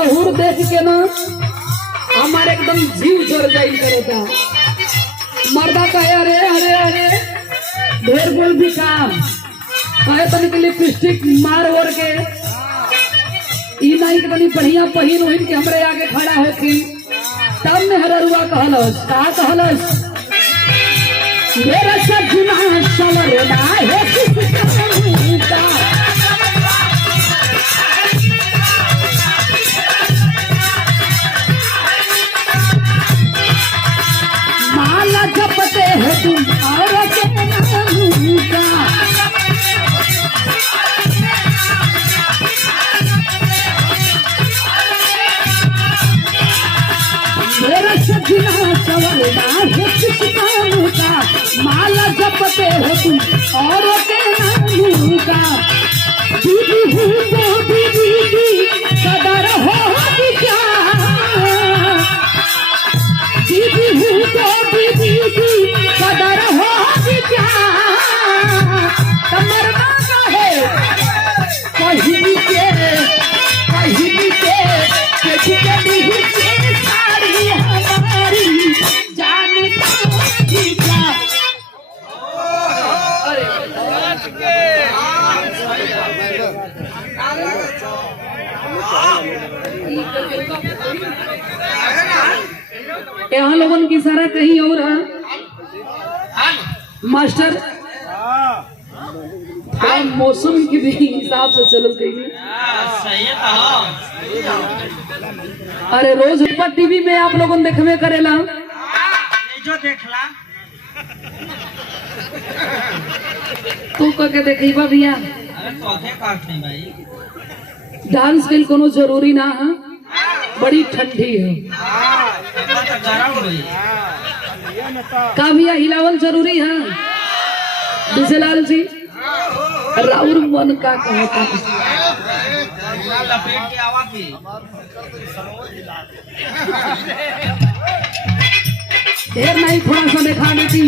सहूर देख के ना हमारे एकदम जीव जर जाई करेगा। मर्दा कहे अरे अरे अरे ढेर बोल भी काम कहे तनिक लिपस्टिक मार ओर के ई नहीं तनी बढ़िया पहिन ओहिन के हमरे आगे खड़ा होती तब में हररुआ कहलस का कहलस मेरा सजना सवरना है किसका माला जपते हो तुम और का मेरा सजना सवरना है किसका माला जपते हो तुम और के नाम का दीदी हूँ तो दीदी की कदर हो क्या दीदी हूँ तो दीदी की कदर हो क्या कमरना का है कहीं के सारी हमारी जान यहाँ लोगों की सारा कहीं और है मास्टर मौसम के भी हिसाब से चलो कहीं। अरे रोज ऊपर टीवी में आप लोगों ने देखवे करेला जो देखला तू करके देखा भैया भाई डांस के कोनो जरूरी ना है बड़ी ठंडी है का भैया हिलावल जरूरी है विजयलाल जी राउर मन का कहता लपेट के आवा की देर नहीं थोड़ा सा दिखा देती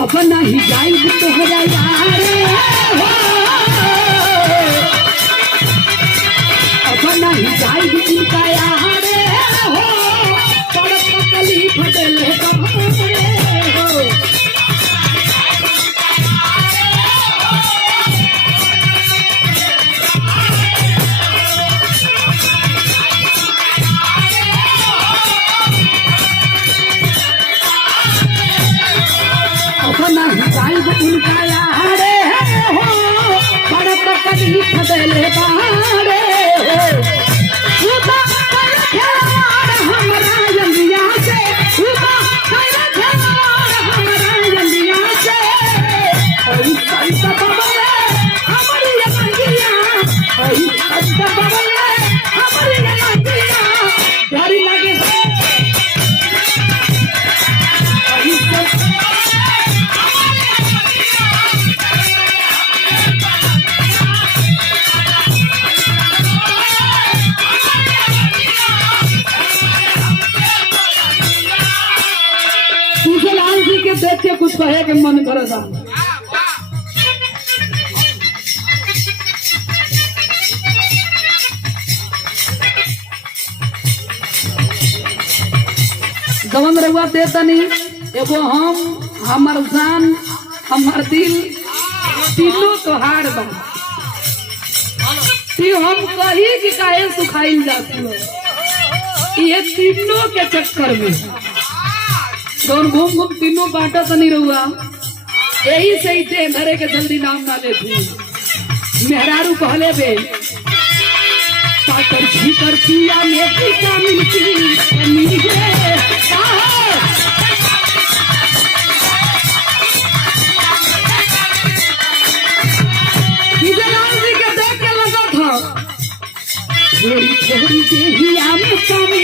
अब नहीं जाएगी तो हो जाएगा अब नहीं जाएगी इनका यार हो तकलीफ दिले हो उनका यारे हो बड़ा तकलीफ दिले बारे हो हमारा जंगिया से हमारा जंगिया से हमारी जंगिया हमारी जंगिया डरी लगे देख के कुछ कहे के मन करेगा। गवन रहुआ देता नहीं एगो हम हमार जान हमार दिल तीनों तोहार बा हम कही कि काहे सुखाइल जाती हो ये तीनों के चक्कर में घूम घूम तीनों बांटा तो नहीं रहुआ यही सही थे धरे के जल्दी नाम ना लेती मेहरारू पहले बे पाकर झीकर पिया मेथी का मिलती जी के देख के लगा था थोड़ी थोड़ी देहिया में कमी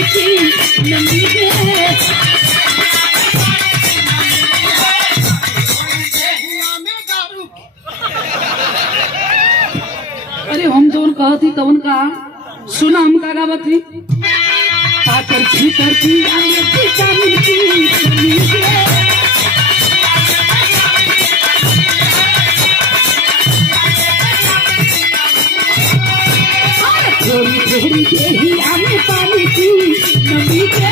अरे हम जो कहा थी तवन का सुना हम का गावत थी पाकर झीकर पिया मेथी का मिलती थोड़ी गोरी देहिया में पानी की नमी के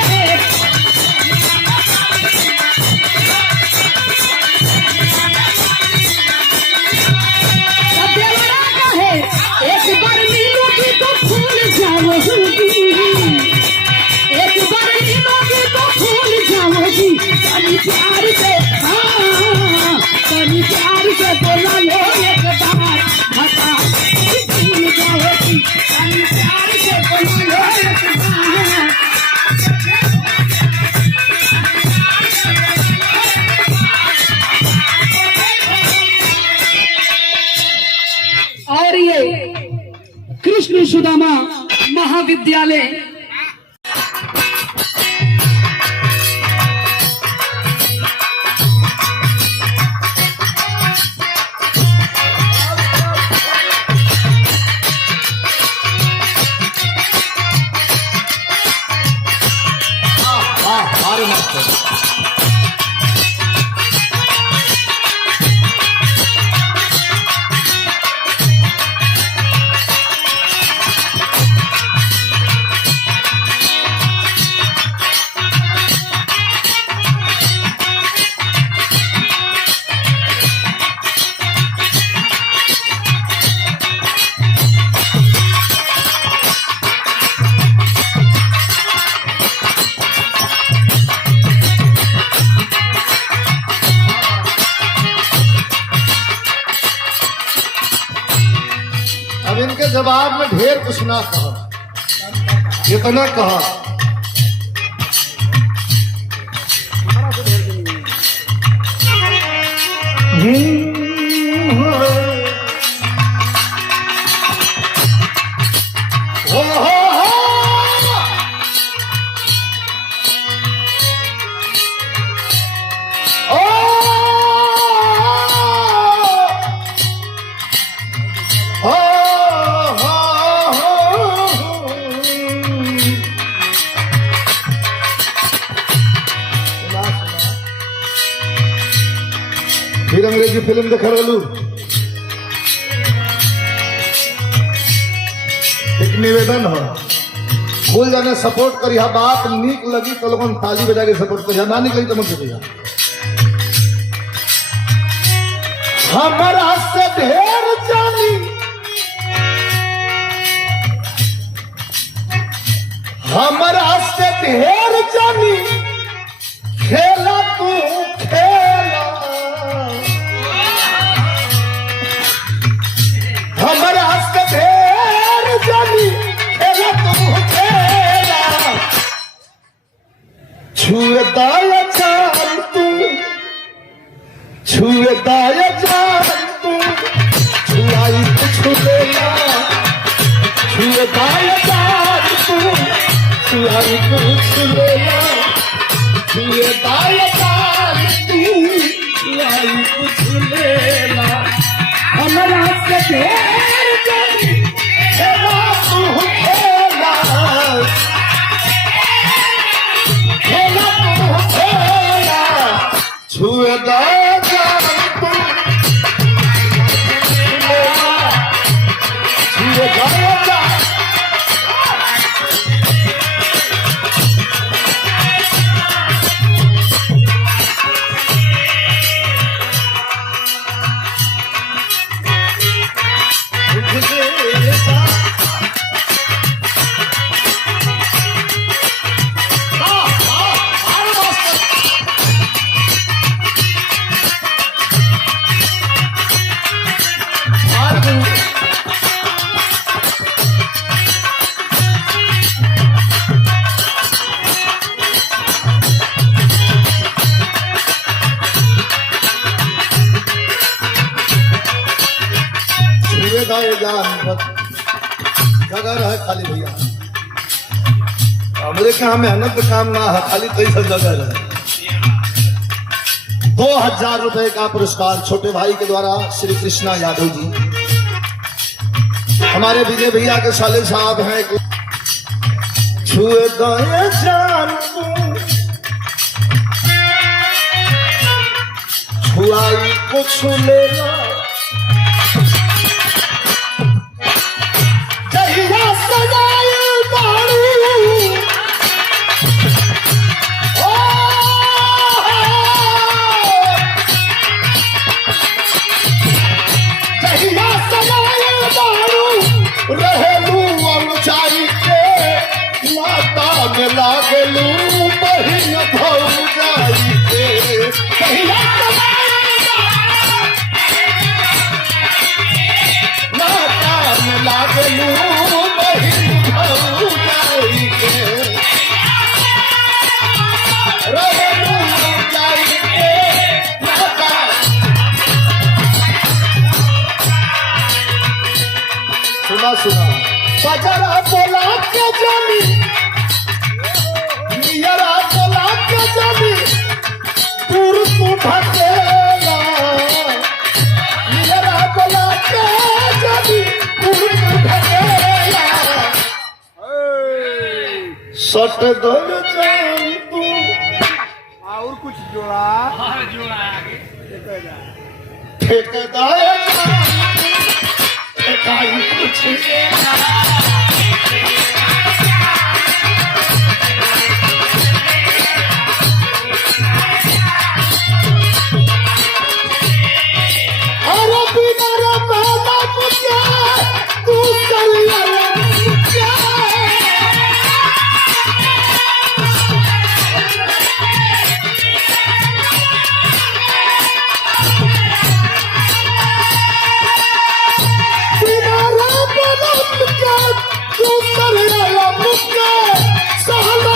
एक बार मिलोगी तो भूल जाओगी, एक बार मिलोगी तो भूल जाओगी। तनी प्यार से हाँ तनी प्यार से बोला लो एक बार बता भूल जाओगी। तनी प्यार से बोला लो एक बार। और ये कृष्ण सुदामा महाविद्यालय अब इनके जवाब में ढेर कुछ ना कहा, इतना कहा फिर अंग्रेजी फिल्म देख रहलू। एक निवेदन हो, भूल जाने सपोर्ट करिया, बात नीक लगी तो लोगन ताली बजा के सपोर्ट करिया, ना नीक लगी तो मत करिया। हमारा से ढेर जानी हमारा से ढेर जानी खेला तू खेला, हमारा से ढेर जानी खेला तू खेला। छुए दाया जान तू, छुए दाया जान तू, छुआई तो छुलेला। छुए दाया जान तू, छुआई तो छुलेला। छुए दाया जान तू, छुआई तो छुलेला। हमारा से ढेर जानी खेला तू खेला, खेला तू खेला। छुए दाया जान तू, छुए दाया जान। जगह रहे खाली भैया, हमरे कहा मेहनत काम ना है, खाली पैसा जगह रहे। 2000 रुपए का पुरस्कार छोटे भाई के द्वारा श्री कृष्णा यादव जी, हमारे विजय भैया के साले साहब हैं। छुए गए जान छुआई को छुलेला। जहिया सजाए बहिन भौजाई के कहिया नाता में लागलू बहिन भौजाई के रहलू जाई के नाता। सुना बजरा बोला के जानी नियरा बोला के जानी दूर तू ढकेला नियरा बोला के जानी दूर तू ढकेला सट दल जान तू और कुछ जोड़ा और जोड़ा आगे ठेकेदार ठेकाई कुछ सहला